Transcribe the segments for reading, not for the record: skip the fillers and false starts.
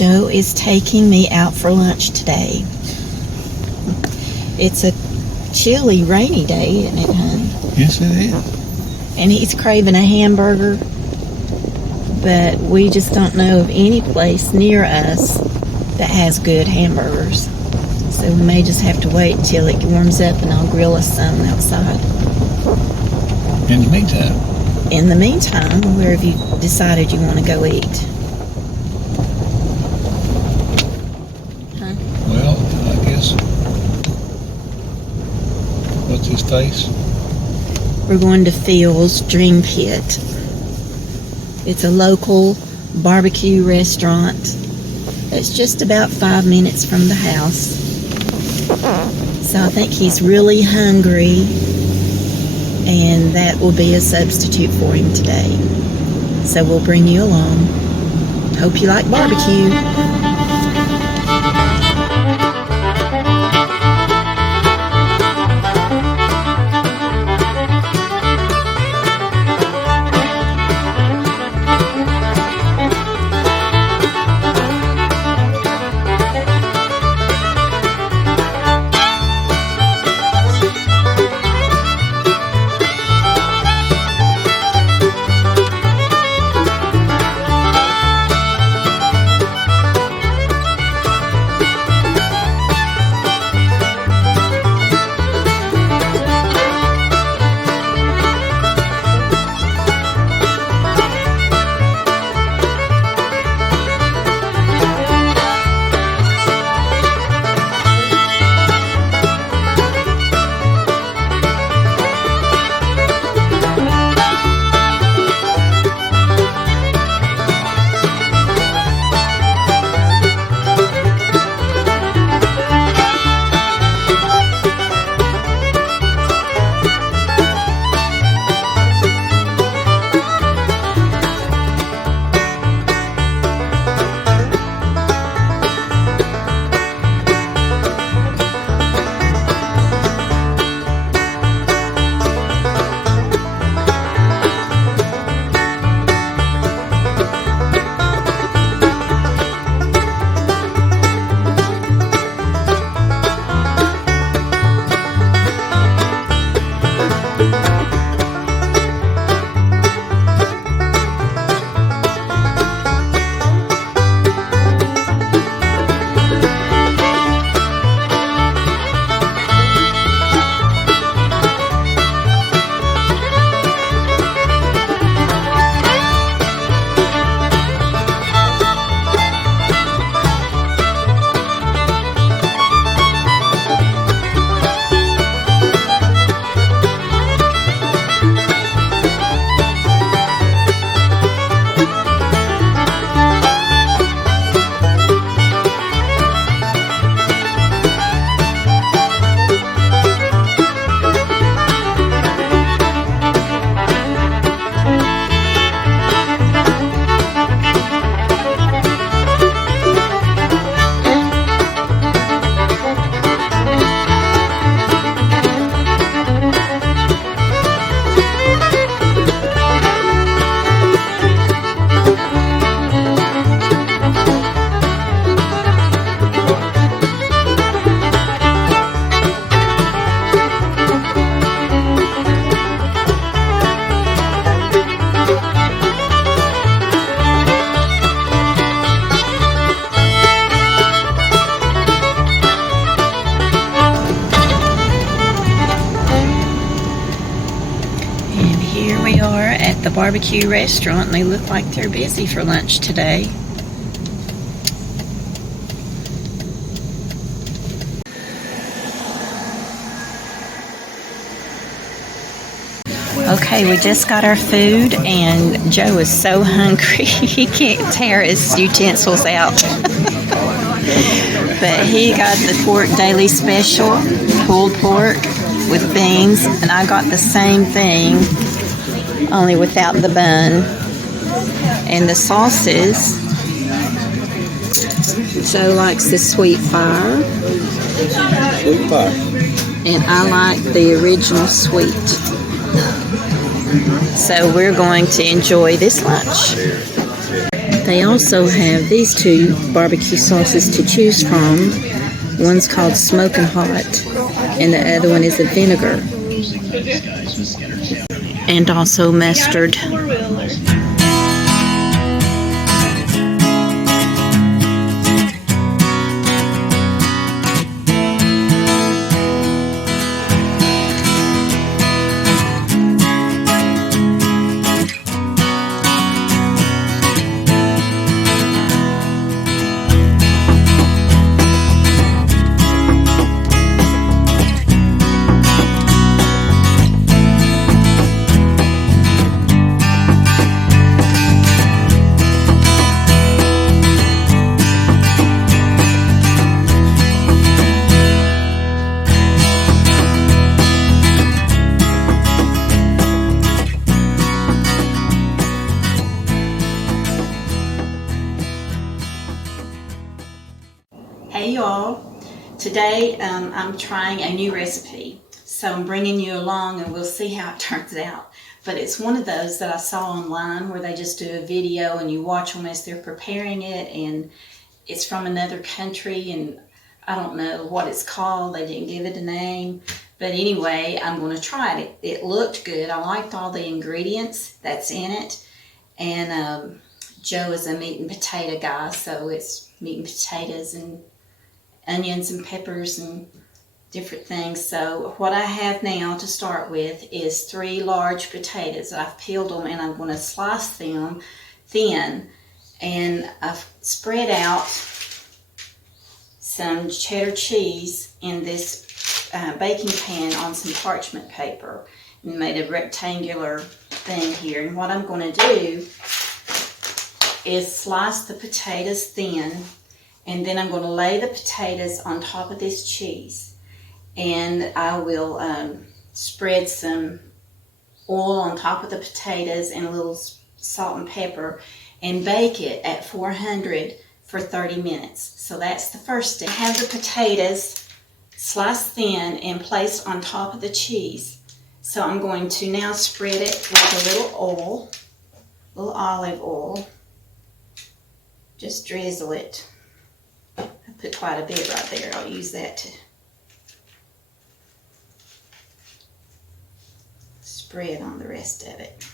Joe is taking me out for lunch today. It's a chilly, rainy day, isn't it, hon? Yes, it is. And he's craving a hamburger, but we just don't know of any place near us that has good hamburgers. So we may just have to wait until it warms up and I'll grill us some outside. In the meantime. In the meantime, where have you decided you want to go eat? Huh? Well, I guess. What's his face? We're going to Phil's Dream Pit. It's a local barbecue restaurant. It's just about 5 minutes from the house. So I think he's really hungry, and that will be a substitute for him today. So we'll bring you along. Hope you like barbecue. The BBQ Restaurant, and they look like they're busy for lunch today. Okay, we just got our food, and Joe is so hungry he can't tear his utensils out. But he got the pork daily special, pulled pork with beans, and I got the same thing, only without the bun. And the sauces, Joe likes the sweet fire. Sweet fire. And I like the original sweet. So we're going to enjoy this lunch. They also have these two barbecue sauces to choose from. One's called Smokin' Hot, and the other one is a vinegar. And also mustard. Hey y'all, today I'm trying a new recipe, so I'm bringing you along and we'll see how it turns out. But it's one of those that I saw online where they just do a video and you watch them as they're preparing it, and it's from another country and I don't know what it's called. They didn't give it a name, but anyway, I'm going to try it. It looked good. I liked all the ingredients that's in it, and Joe is a meat and potato guy, so it's meat and potatoes and onions and peppers and different things. So what I have now to start with is 3 large potatoes. I've peeled them and I'm going to slice them thin, and I've spread out some cheddar cheese in this baking pan on some parchment paper and made a rectangular thing here. And what I'm going to do is slice the potatoes thin, and then I'm going to lay the potatoes on top of this cheese, and I will spread some oil on top of the potatoes and a little salt and pepper and bake it at 400 for 30 minutes. So that's the first step. Have the potatoes sliced thin and placed on top of the cheese. So I'm going to now spread it with a little oil, a little olive oil. Just drizzle it. I put quite a bit right there. I'll use that to spread on the rest of it.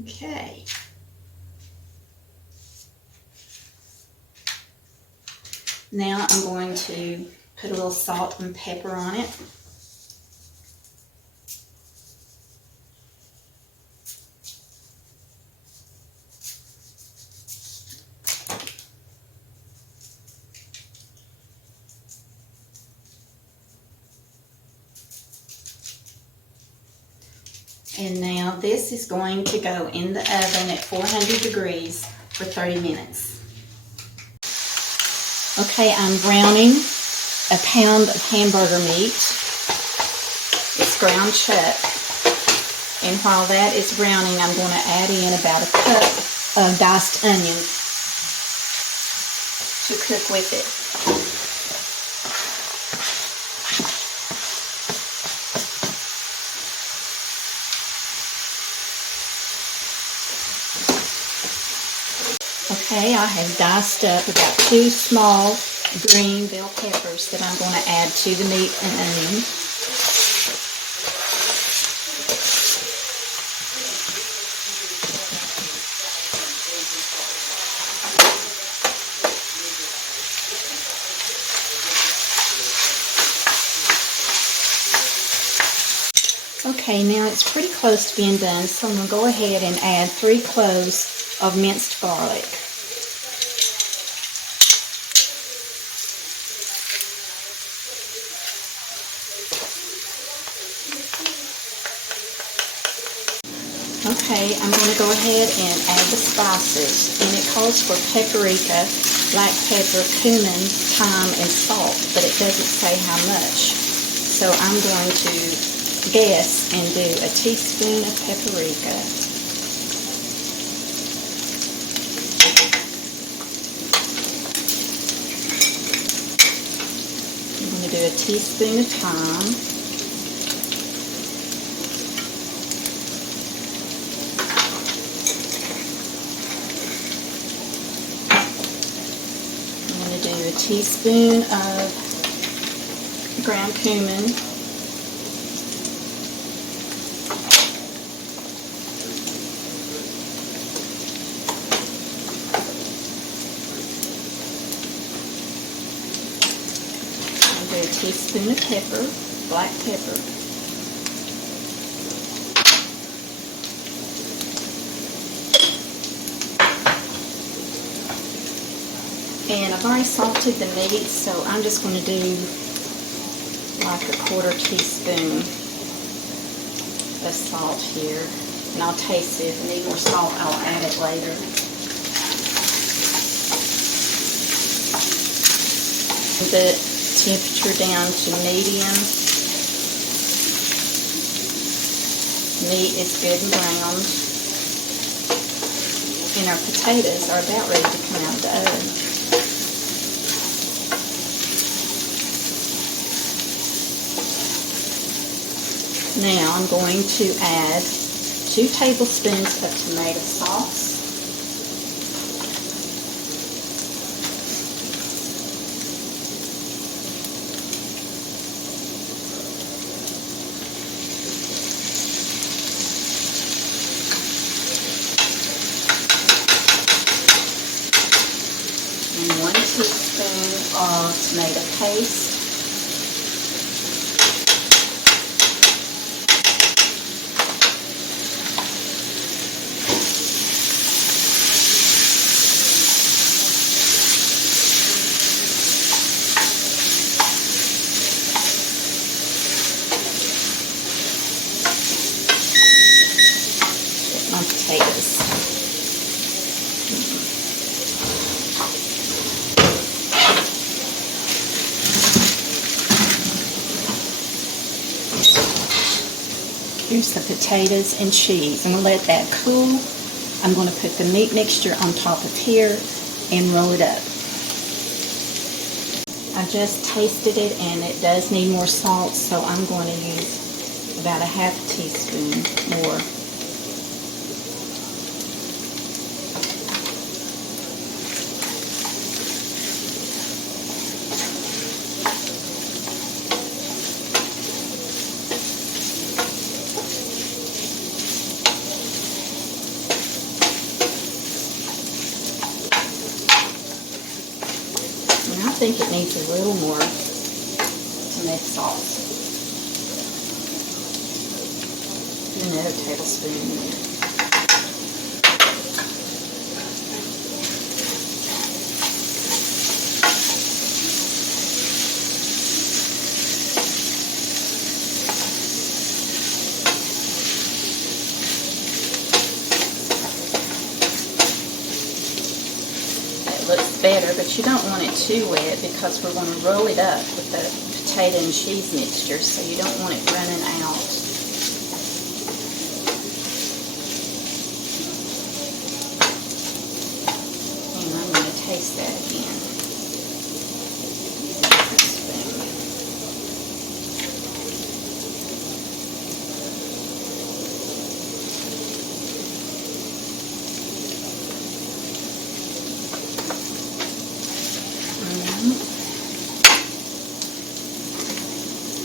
Okay. Now I'm going to put a little salt and pepper on it. And now this is going to go in the oven at 400 degrees for 30 minutes. Okay, I'm browning a pound of hamburger meat. It's ground chuck. And while that is browning, I'm going to add in about a cup of diced onions to cook with it. Okay, I have diced up about 2 small green bell peppers that I'm going to add to the meat and onions. Okay, now it's pretty close to being done, so I'm going to go ahead and add 3 cloves of minced garlic. Okay, I'm going to go ahead and add the spices, and it calls for paprika, black pepper, cumin, thyme, and salt, but it doesn't say how much. So I'm going to guess and do a teaspoon of paprika. I'm going to do a teaspoon of thyme. teaspoon of ground cumin. I'll do a teaspoon of pepper, black pepper. And I've already salted the meat, so I'm just going to do like a 1/4 teaspoon of salt here. And I'll taste it. If I need more salt, I'll add it later. The temperature down to medium. Meat is good and browned. And our potatoes are about ready to come out of the oven. Now I'm going to add 2 tablespoons of tomato sauce. And 1 teaspoon of tomato paste. My potatoes. Here's the potatoes and cheese. I'm going to let that cool. I'm going to put the meat mixture on top of here and roll it up. I just tasted it and it does need more salt, so I'm going to use about a 1/2 teaspoon more. And I think it needs a little more tomato sauce. Another tablespoon in there. It looks better, but you don't want it too wet because we're going to roll it up with the potato and cheese mixture, so you don't want it running out. Taste that again. Use a different spoon.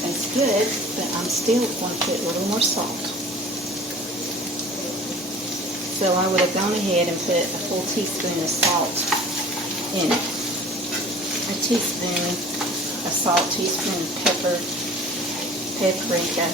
That's good, but I'm still going to put a little more salt. So I would have gone ahead and put a full teaspoon of salt in it. A teaspoon of salt, teaspoon of pepper, paprika,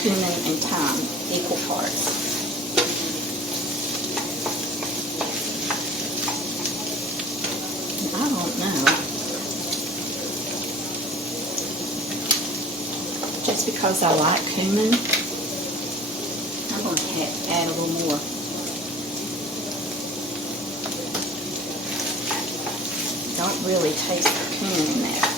cumin, and thyme, equal parts. And I don't know. Just because I like cumin, I'm going to add a little more. Don't really taste the cumin in there.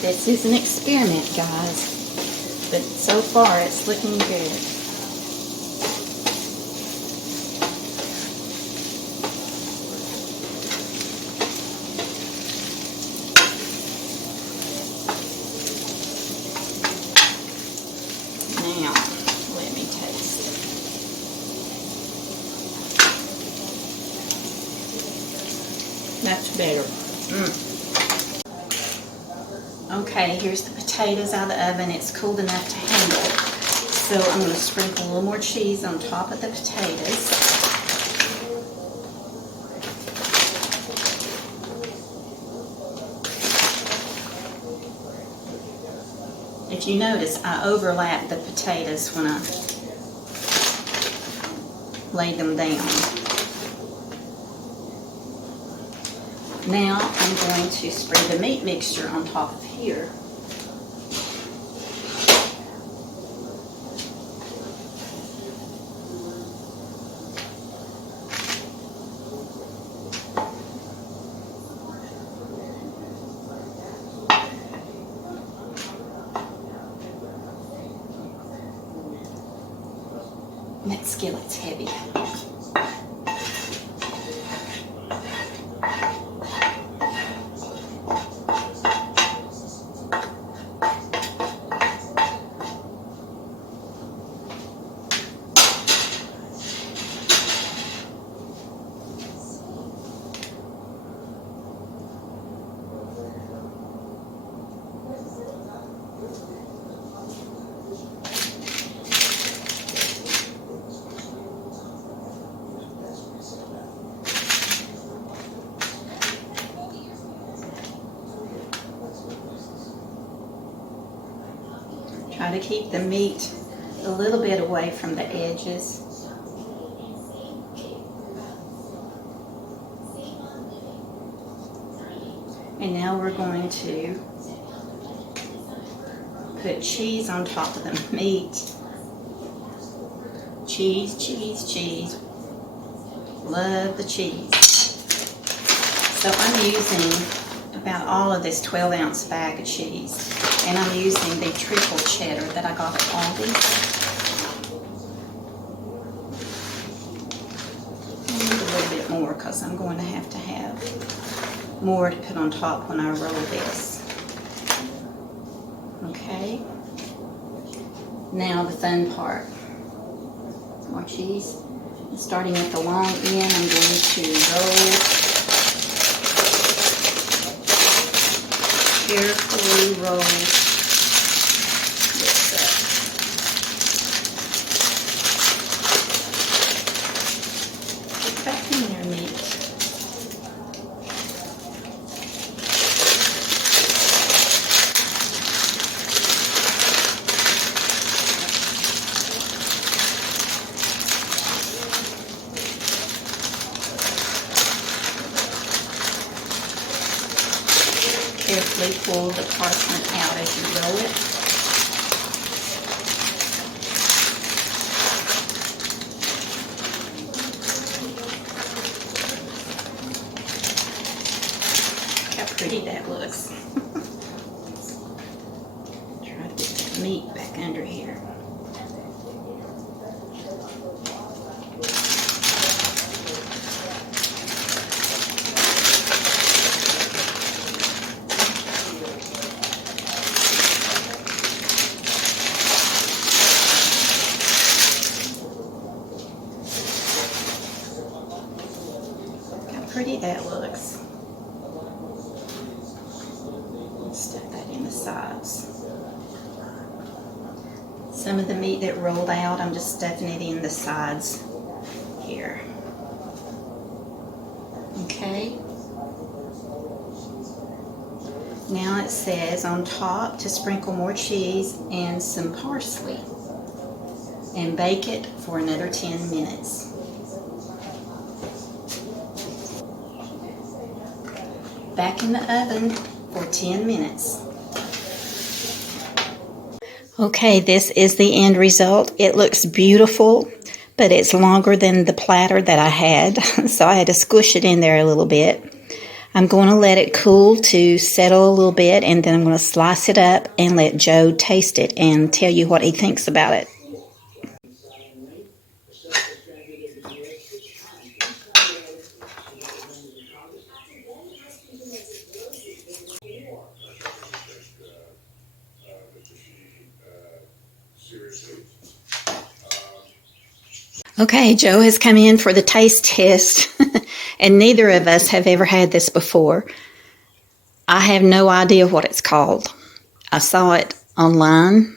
This is an experiment, guys, but so far it's looking good. That's better. Okay, here's the potatoes out of the oven. It's cooled enough to handle. So I'm going to sprinkle a little more cheese on top of the potatoes. If you notice, I overlap the potatoes when I lay them down. Now I'm going to spread the meat mixture on top of here. That skillet's heavy. Try to keep the meat a little bit away from the edges. And now we're going to put cheese on top of the meat. Cheese, cheese, cheese. Love the cheese. So I'm using about all of this 12-ounce bag of cheese. And I'm using the triple cheddar that I got at Aldi. I need a little bit more because I'm going to have more to put on top when I roll this. Okay. Now the fun part. More cheese. Starting at the long end, I'm going to roll carefully roll this up. Get back in there, meat. Carefully pull the parchment out as you roll it. Look how pretty that looks. Try to get that meat back under here. Pretty that looks. Let's stuff that in the sides. Some of the meat that rolled out, I'm just stuffing it in the sides here. Okay. Now it says on top to sprinkle more cheese and some parsley and bake it for another 10 minutes. Back in the oven for 10 minutes. Okay, this is the end result. It looks beautiful, but it's longer than the platter that I had, so I had to squish it in there a little bit. I'm going to let it cool to settle a little bit, and then I'm going to slice it up and let Joe taste it and tell you what he thinks about it. Okay, Joe has come in for the taste test, And neither of us have ever had this before. I have no idea what it's called. I saw it online,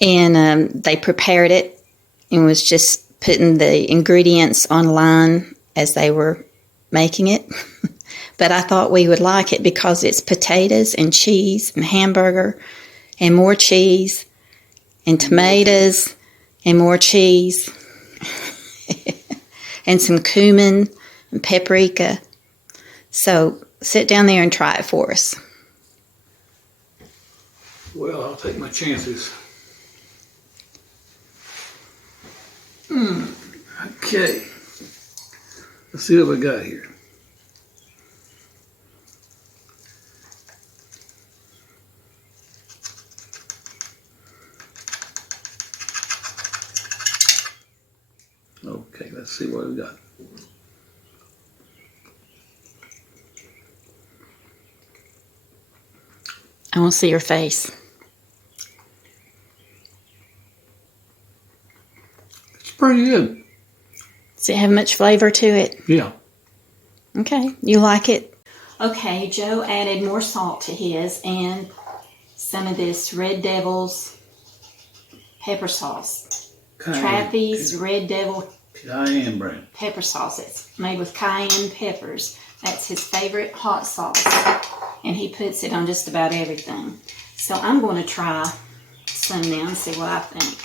and they prepared it and was just putting the ingredients online as they were making it. But I thought we would like it because it's potatoes and cheese and hamburger and more cheese and tomatoes and more cheese and some cumin and paprika. So sit down there and try it for us. Well, I'll take my chances. Okay. Let's see what we got here. Okay, let's see what we got. I want to see your face. It's pretty good. Does it have much flavor to it? Yeah. Okay, you like it? Okay, Joe added more salt to his and some of this Red Devil's pepper sauce. Trappy's Red Devil Cayenne brand. pepper sauce. It's made with cayenne peppers. That's his favorite hot sauce. And he puts it on just about everything. So I'm going to try some now and see what I think.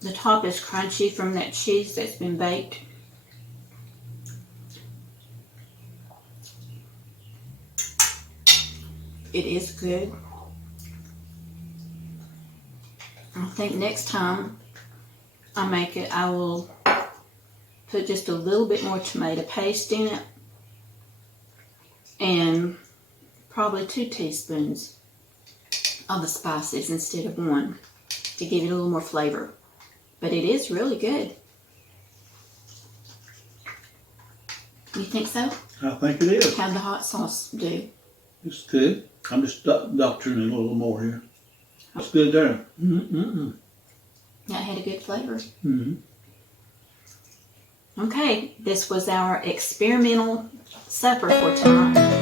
The top is crunchy from that cheese that's been baked. It is good. I think next time I make it, I will put just a little bit more tomato paste in it and probably 2 teaspoons of the spices instead of 1 to give it a little more flavor. But it is really good. You think so? I think it is. How'd the hot sauce do? It's good. I'm just doctoring it a little more here. It's good there. That had a good flavor. Mm-hmm. Okay, this was our experimental supper for tonight.